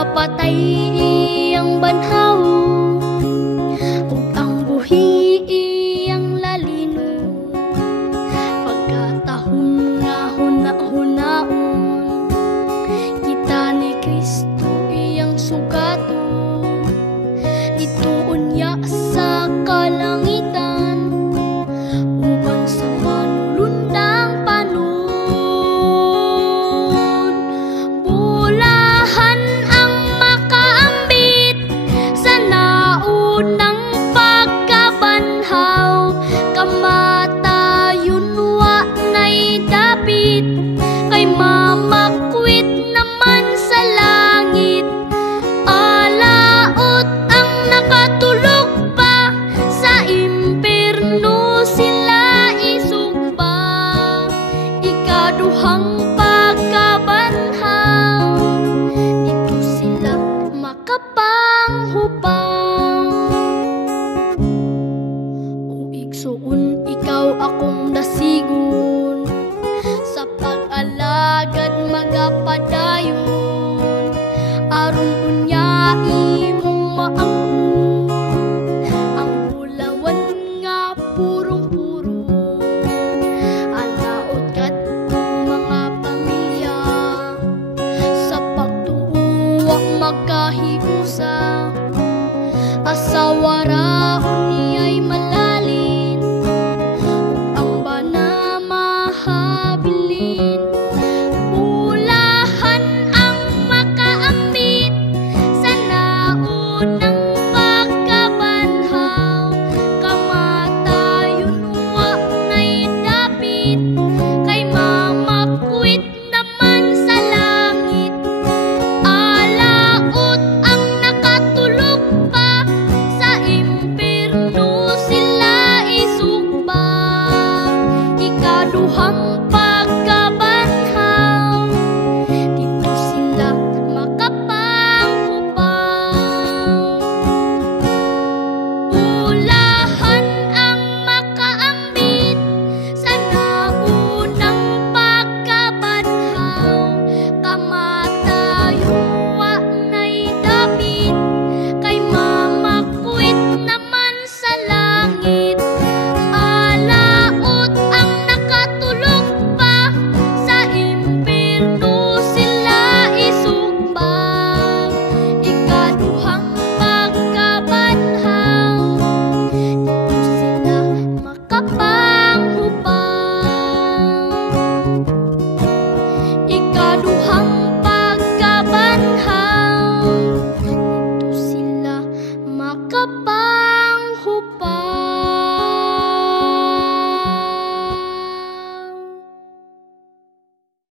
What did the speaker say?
mapatay iyang banhaw, ug ang buhi iyang lalino. Pagkatahon nga huna-hunaon, kita ni Kristo iyang sugaton. Dituon niya sa kalangitan, uban sa manulundang panon. Bulahan ang makaambit sa naunang pagkabanhaw, kamatayon wa na'y dapit, kay mamakwit naman sa langit. Alaot ang nakatulog pa, sa impierno sila isugba. Ikaduhang pagkabanhaw, dito sila makapanghupang. O igsuon, ikaw akong dasigon, sa pag-alagad magapadayon. Aron unya imong maang